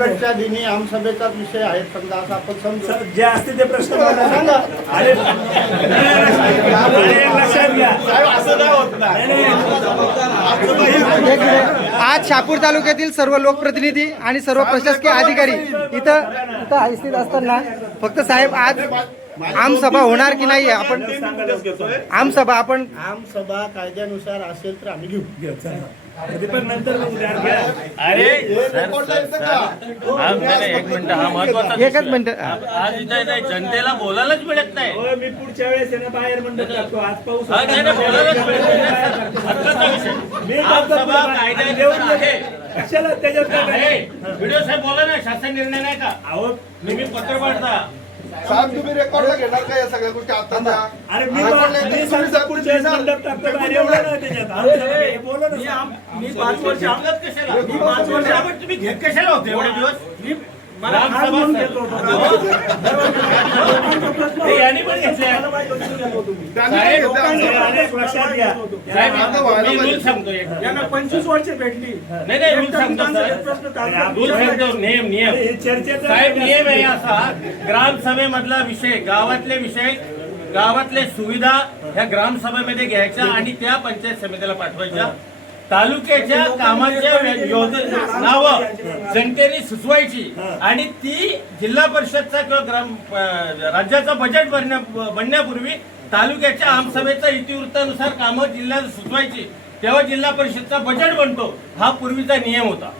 15 दिनी आमसभेचा विषय आहे, समजा असं आपण समजू जे असते ते प्रश्न सांगा. अरे लक्षात घ्या, आज शहापूर तालुक्यातील सर्व लोकप्रतिनिधी आणि सर्व प्रशासकीय अधिकारी इथं उपस्थित असताना फक्त साहेब आज आमसभा होणार की नाही आपण आमसभा कायद्यानुसार असेल तर आम्ही घेऊ. पण नंतर अरे एक मिनिट, हा महत्वाचा एकच मिनिट. आज इथे जनतेला बोलायलाच मिळत नाही. मी पुढच्या वेळेस आहे ना बाहेर मंडप टाकतो. आज पाऊस बोलायलाच मिळत नाही. हक्काचा विषय. आमसभा कायद्यानुसार आहे. कशाला त्याच्यात व्हिडिओ साहेब बोला ना, शासन निर्णय नाही का? अहो मी पत्र पाठता. साहेब तुम्ही रेकॉर्डला घेणार का या सगळ्या गोष्टी आता? अरे मी सांगतो पुढच्या वेळेस मंडप टाकतो बाहेर, एवढं ना त्याच्यात. बोला ना. मी 5 वर्ष अंगत कशाला? मी 5 वर्ष तुम्ही घेत कशाला होते एवढे दिवस? यांनी पण घेतले. लक्षात घ्या, मी रूल सांगतो. 25 वर्ष भेटली. नाही रूल सांगतो. रूल सांगतो, नियम चर्चेचा साहेब नियम आहे असा. ग्रामसभेमधला विषय, गावातले विषय, गावातले सुविधा ह्या ग्रामसभेमध्ये घ्यायच्या आणि त्या पंचायत समितीला पाठवायच्या. तालुक्याच्या कामाच्या नावं जनतेने सुचवायची आणि ती जिल्हा परिषदचा किंवा राज्याचा बजेट बनण्यापूर्वी तालुक्याच्या आमसभेचा इतिवृत्तानुसार कामं जिल्ह्यात सुचवायची. तेव्हा जिल्हा परिषदचा बजेट बनतो. हा पूर्वीचा नियम होता.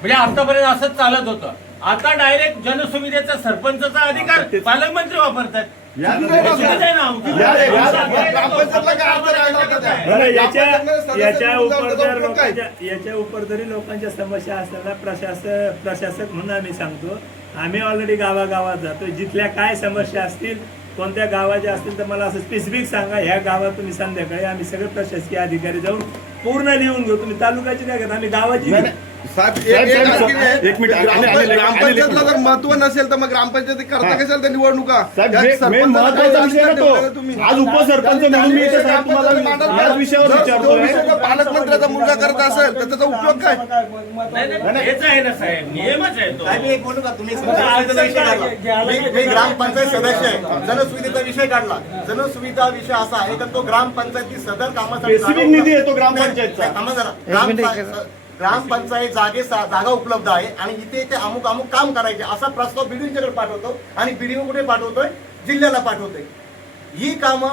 म्हणजे आतापर्यंत असंच चालत होतं. आता डायरेक्ट जनसुविधेचा सरपंचचा अधिकार पालकमंत्री वापरतात. याच्या उपर जरी लोकांच्या समस्या असताना प्रशासक म्हणून आम्ही सांगतो, आम्ही ऑलरेडी गावागावात जातो. जिथल्या काय समस्या असतील, कोणत्या गावाच्या असतील तर मला असं स्पेसिफिक सांगा. ह्या गावात तुम्ही संध्याकाळी आम्ही सगळे प्रशासकीय अधिकारी जाऊन पूर्ण लिहून घेऊ. तुम्ही तालुक्याची नाही घेत, आम्ही गावाची. एक मिनिट, ग्रामपंचायतला जर महत्व नसेल तर मग ग्रामपंचायती करता कशाला त्या निवडणुका? महत्वाचा विषय ना तो. आज उपसरपंच म्हणून मी इथे साहेब तुम्हाला याच विषयावर विचारतोय. पालकमंत्र्याचा मुलगा करत असेल तर त्याचा उपयोग काय? हेच आहे ना साहेब, नियमच आहे तो. एक बोलू का तुम्ही? मी ग्रामपंचायत सदस्य आहे. जनसुविधेचा विषय काढला. जनसुविधा विषय असा आहे तर तो ग्रामपंचायती सदर कामासाठी निधी येतो ग्रामपंचायतचा. ग्रामपंचायत जागा उपलब्ध आहे आणि इथे अमुक काम करायचे असा प्रस्ताव बीडीओकडे पाठवतो आणि बीडीओ कुठे पाठवतोय? जिल्ह्याला पाठवतोय. ही कामं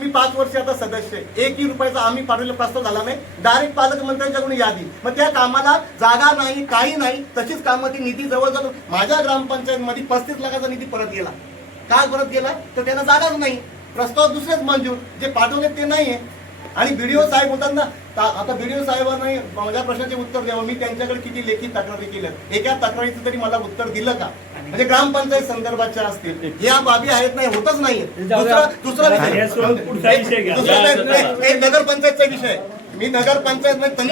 मी 5 वर्ष आता सदस्य आहे. 1 रुपयाचा आम्ही पाठवलेला प्रस्ताव झाला नाही. डायरेक्ट पालकमंत्र्यांच्याकडून यादी. मग त्या कामाला जागा नाही, काही नाही, तशीच कामं ती निधी जवळजवळ माझ्या ग्रामपंचायतमध्ये 35 लाखाचा निधी परत गेला. का परत गेला? तर त्यांना जागाच नाही. प्रस्ताव दुसरेच मंजूर, जे पाठवले ते नाहीये. आणि बीडीओ साहेब होतात ना, आता बीडीओ साहेबांनी माझ्या प्रश्नाचे उत्तर द्यावं. मी त्यांच्याकडे किती लेखी तक्रारी केल्या, एका तक्रारीचं तरी मला उत्तर दिलं का? म्हणजे ग्रामपंचायत संदर्भातच्या असतील या बाबी आहेत, नाही होतच नाहीये. दुसरा विषय, नगरपंचायतचा विषय. मी नगरपंचायत मध्ये